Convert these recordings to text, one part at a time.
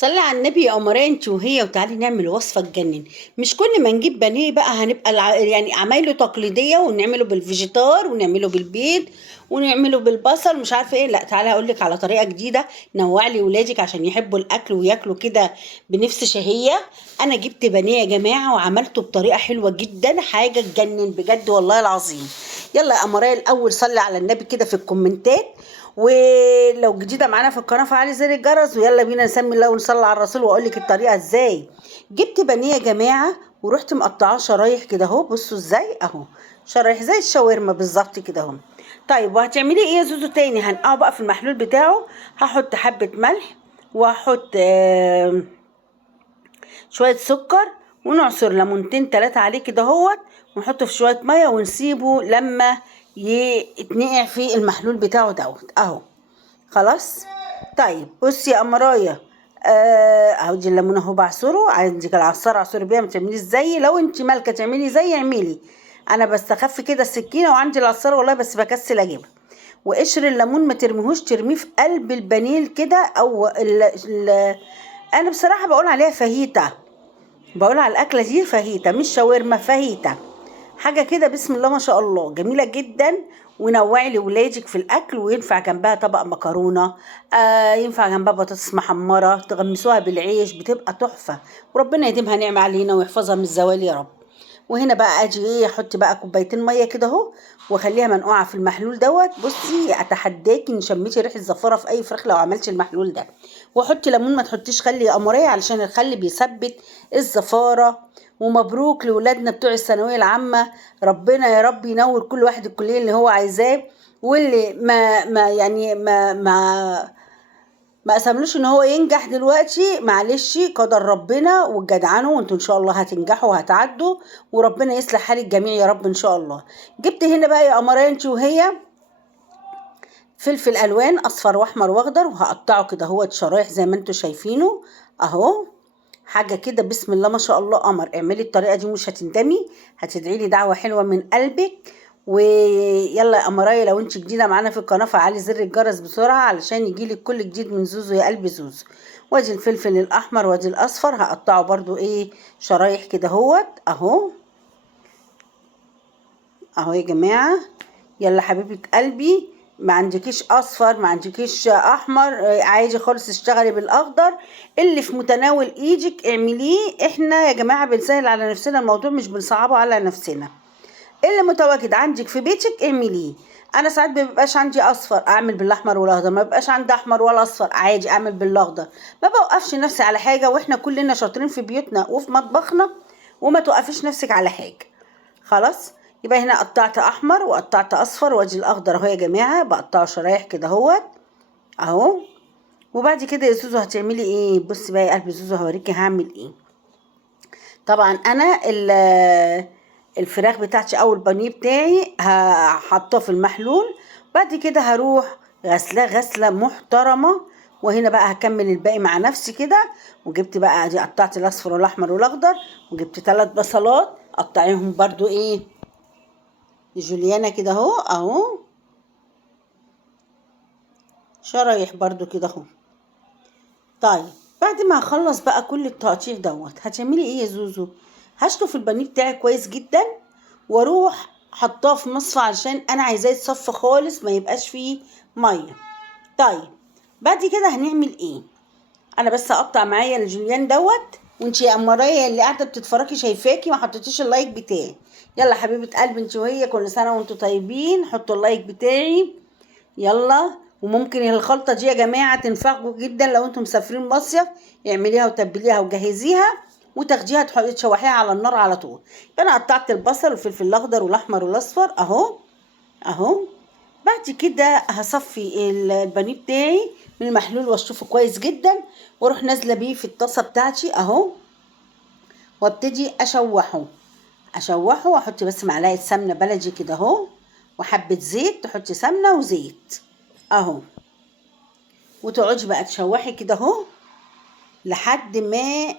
صلي على النبي يا قمرين انت وهي وتعالي نعمل وصفة تجنن. مش كل ما نجيب بانيه بقى هنبقى يعني عمايله تقليدية ونعمله بالفيجيتار ونعمله بالبيض ونعمله بالبصل مش عارفة ايه. لا تعالي هقولك على طريقة جديدة نوع لي ولادك عشان يحبوا الأكل وياكلوا كده بنفس شهية. أنا جبت بانيه يا جماعة وعملته بطريقة حلوة جدا، حاجة تجنن بجد والله العظيم. يلا يا قمرين الأول صلي على النبي كده في الكومنتات، ولو جديده معانا في القناه فعلي زر الجرس ويلا بينا نسمي الله ونصلي على الرسول واقول لك الطريقه ازاي. جبت بانيه يا جماعه ورحت مقطعاه شرايح كده اهو، بصوا ازاي اهو، شرايح زي الشاورما بالظبط كده اهو. طيب وهتعملي ايه يا زوزو تاني؟ هنقعه بقى في المحلول بتاعه. هحط حبه ملح وهحط شويه سكر ونعصر ليمونتين تلاتة عليه كده اهوت، ونحطه في شويه ميه ونسيبه لما يتنقع في المحلول بتاعه دوت اهو. خلاص. طيب بصي يا قمرايه، اهو دي الليمون اهو بعصره، عندك العصار اعصري بيها، ما تعمليش زيي، لو انت مالكه تعملي زي اعملي. انا بستخف كده السكينه وعندي العصار والله بس بكسل اجيبها. وقشر الليمون ما ترميهوش، ترميه في قلب البانيه كده او انا بصراحه بقول عليها فاهيتا، بقول على الاكله دي فاهيتا مش شاورما، فاهيتا. حاجه كده بسم الله ما شاء الله جميله جدا. ونوعي لولادك في الاكل، وينفع جنبها طبق مكرونه، ينفع جنبها بطاطس محمره تغمسوها بالعيش بتبقى تحفه. وربنا يديمها نعمه علينا ويحفظها من الزوال يا رب. وهنا بقى اجي ايه، احط بقى كوبايتين ميه كده اهو واخليها منقوعه في المحلول دوت. بصي اتحداكي ان شميتي ريحه زفاره في اي فراخ لو عملتي المحلول ده. وحطي ليمون، ما تحطيش خل يا قمريه علشان الخل بيثبت الزفاره. ومبروك لولادنا بتوع الثانويه العامه، ربنا يا رب ينور كل واحد الكليه اللي هو عايزاه. واللي ما اساملوش ان هو ينجح دلوقتي، معلش قدر ربنا والجدعنه، وانتوا ان شاء الله هتنجحوا وهتعدوا، وربنا يصلح حال الجميع يا رب ان شاء الله. جبت هنا بقى يا قمرين انت وهي فلفل الوان اصفر واحمر واخضر، وهقطعه كده هو شرايح زي ما انتوا شايفينه اهو. حاجه كده بسم الله ما شاء الله قمر. اعملي الطريقه دي مش هتندمي، هتدعي لي دعوه حلوه من قلبك. ويلا يا قمرايه لو انت جديده معانا في القناه فعلي زر الجرس بسرعه علشان يجيلك كل جديد من زوزو يا قلب زوزو. وادي الفلفل الاحمر وادي الاصفر هقطعه برضو ايه شرايح كده اهوت اهو. اهو يا جماعه. يلا حبيبه قلبي، ما عندكيش اصفر ما عندكيش احمر، عادي خالص اشتغلي بالاخضر اللي في متناول ايدك اعمليه. احنا يا جماعه بنسهل على نفسنا الموضوع مش بنصعبه على نفسنا. اللي متواجد عندك في بيتك اعمليه. انا ساعات ما بيبقاش عندي اصفر اعمل بالاحمر والاخضر، ما بيبقاش عندي احمر ولا اصفر عادي اعمل بالاخضر. ما بوقفش نفسي على حاجه، واحنا كلنا شاطرين في بيوتنا وفي مطبخنا، وما توقفيش نفسك على حاجه. خلاص. يبقى هنا قطعت احمر وقطعت اصفر وادي الاخضر اهو يا جماعه بقطعه شرايح كده اهوت اهو. وبعد كده يا زوزو هتعملي ايه؟ بصي بقى يا قلب زوزو هوريكي هعمل ايه. طبعا انا الفراخ بتاعتي او البانيه بتاعي هحطه في المحلول. بعد كده هروح غسله غسله محترمه. وهنا بقى هكمل الباقي مع نفسي كده. وجبت بقى دي قطعت الاصفر والاحمر والاخضر، وجبت 3 بصلات قطعيهم برضو ايه جوليانا كده اهو اهو، شرايح برضو كده اهو. طيب بعد ما هخلص بقى كل التقطيع دوت هتعملي ايه يا زوزو؟ هشطف البانيه بتاعي كويس جدا واروح حطاه في مصفى علشان انا عايزاه يتصفى خالص ما يبقاش فيه ميه. طيب بعد كده هنعمل ايه؟ انا بس اقطع معايا الجوليان دوت، وانتي يا امرايه اللي قاعده بتتفرجي شايفاكي ما حطيتيش اللايك بتاعي. يلا حبيبه قلبي انتي وهي كل سنه وانتوا طيبين، حطوا اللايك بتاعي يلا. وممكن الخلطه دي يا جماعه تنفعكم جدا لو انتم مسافرين مصيف، اعمليها وتبليها وجهزيها وتاخديها تشوحيها على النار على طول. انا قطعت البصل والفلفل الاخضر والاحمر والاصفر اهو اهو. بعد كده هصفي البانيه بتاعي من المحلول واشطفه كويس جدا، واروح نازله بيه في الطاسه بتاعتي اهو، وابتدي اشوحه واحط بس معلقه سمنه بلدي كده اهو، وحبه زيت، تحطي سمنه وزيت اهو. وتقعدي بقى تشوحي كده اهو لحد ما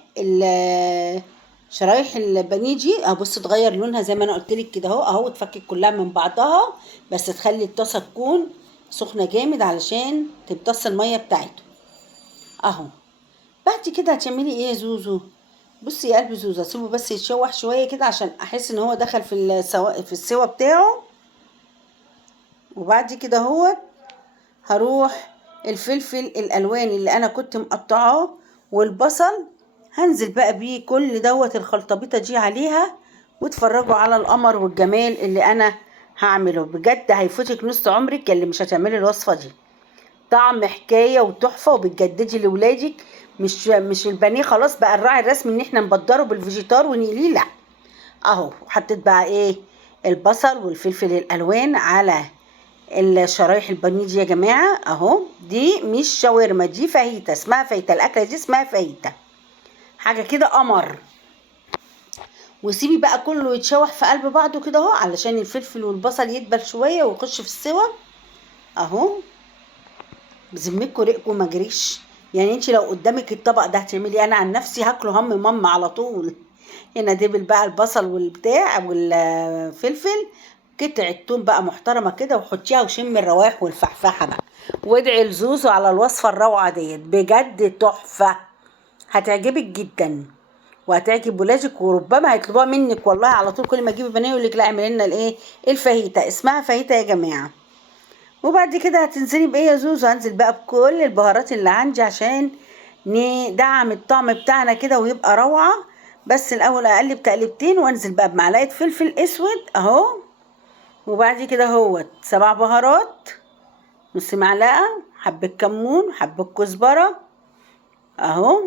شرايح البانيه دي اهو بص تغير لونها زي ما انا قلت لك كده اهو اهو، تفكك كلها من بعضها. بس تخلي الطاسه تكون سخنه جامد علشان تمتص الميه بتاعته اهو. بعد كده هتعملي ايه يا زوزو؟ بصي يا قلب زوزو، اسيبه بس يتشوح شويه كده عشان احس ان هو دخل في السوا بتاعه. وبعد كده هروح الفلفل الالوان اللي انا كنت مقطعاه والبصل، هنزل بقى بيه كل الخلطبيطه دي عليها. واتفرجوا على القمر والجمال اللي انا هعمله، بجد هيفوتك نص عمرك اللي مش هتعملي الوصفه دي. طعم حكايه وتحفه، وبتجددي لاولادك. مش البانيه خلاص بقى الراعي الرسمي ان احنا نبدره بالفيجيتار ونقليه، لا. اهو حطيت بقى ايه؟ البصل والفلفل الالوان على الشرايح البانيه دي يا جماعه اهو. دي مش شاورما، دي فاهيتا، اسمها فاهيتا، الاكله دي اسمها فاهيتا، حاجه كده قمر. وسيبي بقى كله يتشوح في قلب بعضه كده اهو، علشان الفلفل والبصل يدبل شويه ويخش في السوا اهو. بذمتكم ريقكم ما جريش؟ يعني انت لو قدامك الطبق ده هتعملي؟ انا عن نفسي هاكله هم ماما على طول. هنا دبل بقى البصل والبتاع والفلفل، قطعة توم بقى محترمة كده وحطيها وشم الروايح والفحفحة بقى. وادعي لزوزو على الوصفة الروعة ديت، بجد تحفة، هتعجبك جدا وهتعجب ولادك، وربما هيطلبوها منك والله على طول. كل ما تجيبي بانيه يقول لك لا اعملي لنا الايه؟ الفاهيتا، اسمها فاهيتا يا جماعة. وبعد كده هتنزلي بايه يا زوزو؟ هنزل بقى بكل البهارات اللي عندي عشان ندعم الطعم بتاعنا كده ويبقى روعة. بس الاول اقلب تقلبتين وانزل بقى بمعلقة فلفل اسود اهو. وبعد كده 7 بهارات، نص معلقة، حبة كمون، حبة كزبرة اهو،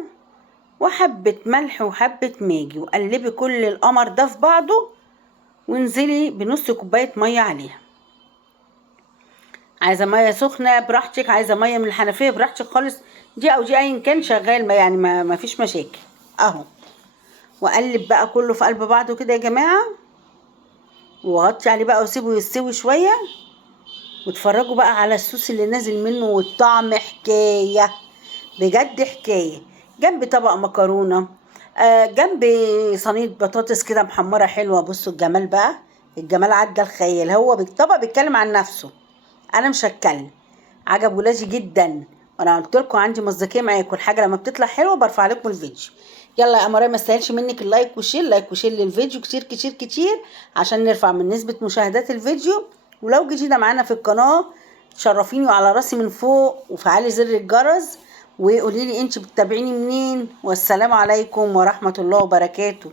وحبة ملح وحبة ماجي. وقلبي كل القمر ده في بعضه، وانزلي بنص كوباية مية عليها. عايزة مية سخنة براحتك، عايزة مية من الحنفية براحتك خالص، دي او دي ايا كان شغال، ما يعني ما فيش مشاكل اهو. واقلب بقى كله في قلب بعضه كده يا جماعة، وغطي عليه بقى وسيبه يستوي شوية. واتفرجوا بقى على الصوص اللي نازل منه، والطعم حكاية، بجد حكاية. جنب طبق مكرونة، جنب صينية بطاطس كده محمرة حلوة. بصوا الجمال بقى، الجمال عدى الخيال. هو بالطبق بيتكلم عن نفسه، انا مش هتكلم. عجب ولادي جدا، وانا قلت لكم عندي مصداقيه معاكم، الحاجه لما بتطلع حلوه برفع لكم الفيديو. يلا يا امارة، ما استاهلش منك اللايك وشير، لايك وشير للفيديو كتير كتير كتير عشان نرفع من نسبه مشاهدات الفيديو. ولو جديده معانا في القناه شرفيني وعلى راسي من فوق، وفعلي زر الجرس، وقولي لي انت بتتابعيني منين. والسلام عليكم ورحمه الله وبركاته.